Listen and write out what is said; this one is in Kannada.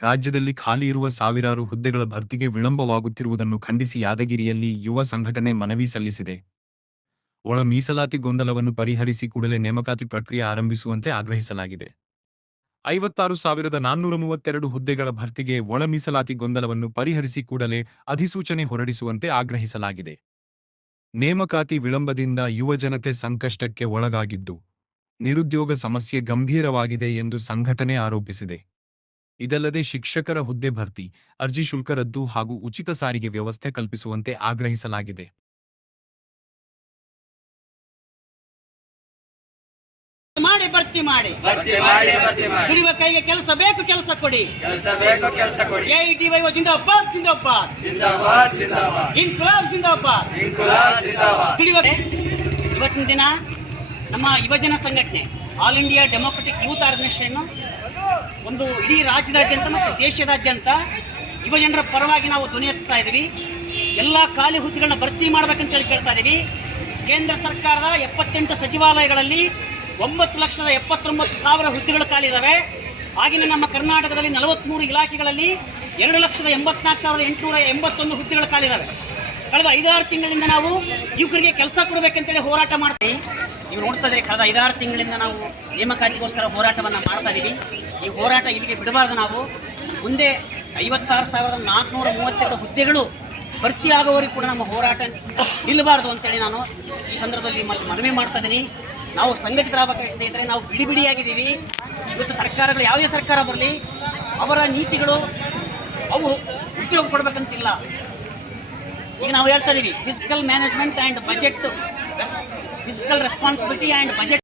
ರಾಜ್ಯದಲ್ಲಿ ಖಾಲಿ ಇರುವ ಸಾವಿರಾರು ಹುದ್ದೆಗಳ ಭರ್ತಿಗೆ ವಿಳಂಬವಾಗುತ್ತಿರುವುದನ್ನು ಖಂಡಿಸಿ ಯಾದಗಿರಿಯಲ್ಲಿ ಯುವ ಸಂಘಟನೆ ಮನವಿ ಸಲ್ಲಿಸಿದೆ. ಒಳ ಮೀಸಲಾತಿ ಗೊಂದಲವನ್ನು ಪರಿಹರಿಸಿ ಕೂಡಲೇ ನೇಮಕಾತಿ ಪ್ರಕ್ರಿಯೆ ಆರಂಭಿಸುವಂತೆ ಆಗ್ರಹಿಸಲಾಗಿದೆ. 56,432 ಹುದ್ದೆಗಳ ಭರ್ತಿಗೆ ಒಳ ಮೀಸಲಾತಿ ಗೊಂದಲವನ್ನು ಪರಿಹರಿಸಿ ಕೂಡಲೇ ಅಧಿಸೂಚನೆ ಹೊರಡಿಸುವಂತೆ ಆಗ್ರಹಿಸಲಾಗಿದೆ. ನೇಮಕಾತಿ ವಿಳಂಬದಿಂದ ಯುವಜನತೆ ಸಂಕಷ್ಟಕ್ಕೆ ಒಳಗಾಗಿದ್ದು, ನಿರುದ್ಯೋಗ ಸಮಸ್ಯೆ ಗಂಭೀರವಾಗಿದೆ ಎಂದು ಸಂಘಟನೆ ಆರೋಪಿಸಿದೆ. ಇದಲ್ಲದೆ ಶಿಕ್ಷಕರ ಹುದ್ದೆ ಭರ್ತಿ, ಅರ್ಜಿ ಶುಲ್ಕ ರದ್ದು ಹಾಗೂ ಉಚಿತ ಸಾರಿಗೆ ವ್ಯವಸ್ಥೆ ಕಲ್ಪಿಸುವಂತೆ ಆಗ್ರಹಿಸಲಾಗಿದೆ. ಭರ್ತಿ ಮಾಡಿ ದುಡಿಯುವ ಕೈಗೆ ಕೆಲಸ ಬೇಕು, ಕೆಲಸ ಕೊಡಿ. ಎಐಟಿವೈ ಜಿಂದಾಬಾದ್ ಜಿಂದಾಬಾದ್, ಇನ್ಕಲಾಬ್ ಜಿಂದಾಬಾದ್. ಇವತ್ತಿನ ದಿನ ನಮ್ಮ ಯುವಜನ ಸಂಘಟನೆ All India Democratic Youth Organisation ಒಂದು ಇಡೀ ರಾಜ್ಯದಾದ್ಯಂತ ಮತ್ತು ದೇಶದಾದ್ಯಂತ ಯುವಜನರ ಪರವಾಗಿ ನಾವು ಧ್ವನಿ ಎತ್ತಾ ಇದ್ದೀವಿ. ಎಲ್ಲ ಖಾಲಿ ಹುದ್ದೆಗಳನ್ನ ಭರ್ತಿ ಮಾಡ್ಬೇಕಂತೇಳಿ ಕೇಳ್ತಾ ಇದ್ದೀವಿ. ಕೇಂದ್ರ ಸರ್ಕಾರದ 78 ಸಚಿವಾಲಯಗಳಲ್ಲಿ 9,79,000 ಹುದ್ದೆಗಳು ಖಾಲಿ ಇದ್ದಾವೆ. ಆಗಿನ ನಮ್ಮ ಕರ್ನಾಟಕದಲ್ಲಿ 43 ಇಲಾಖೆಗಳಲ್ಲಿ 2,84,881 ಹುದ್ದೆಗಳು ಖಾಲಿ ಇದ್ದಾವೆ. ಕಳೆದ 5-6 ತಿಂಗಳಿಂದ ನಾವು ಯುವಕರಿಗೆ ಕೆಲಸ ಕೊಡಬೇಕಂತೇಳಿ ಹೋರಾಟ ಮಾಡ್ತೀವಿ. ನೀವು ನೋಡ್ತಾ ಇದ್ದೀರಿ, ಕಳೆದ 5-6 ತಿಂಗಳಿಂದ ನಾವು ನೇಮಕಾತಿಗೋಸ್ಕರ ಹೋರಾಟವನ್ನು ಮಾಡ್ತಾ ಇದ್ದೀವಿ. ಈ ಹೋರಾಟ ಇಲ್ಲಿಗೆ ಬಿಡಬಾರ್ದು. ನಾವು ಮುಂದೆ 56,432 ಹುದ್ದೆಗಳು ಭರ್ತಿಯಾಗುವವರೆಗೂ ಕೂಡ ನಮ್ಮ ಹೋರಾಟ ನಿಲ್ಲಬಾರ್ದು ಅಂತೇಳಿ ನಾನು ಈ ಸಂದರ್ಭದಲ್ಲಿ ಮನವಿ ಮಾಡ್ತಾ ಇದ್ದೀನಿ. ನಾವು ಸಂಘಟಿತರಾಗಬೇಕಾಗಿ ಸ್ನೇಹಿತರೆ, ನಾವು ಬಿಡಿಯಾಗಿದ್ದೀವಿ. ಇವತ್ತು ಸರ್ಕಾರಗಳು ಯಾವುದೇ ಸರ್ಕಾರ ಬರಲಿ, ಅವರ ನೀತಿಗಳು ಅವು ಉದ್ಯೋಗ ಕೊಡಬೇಕಂತಿಲ್ಲ. ಈಗ ನಾವು ಹೇಳ್ತಾ ಇದ್ದೀವಿ physical management and budget, physical responsibility and budget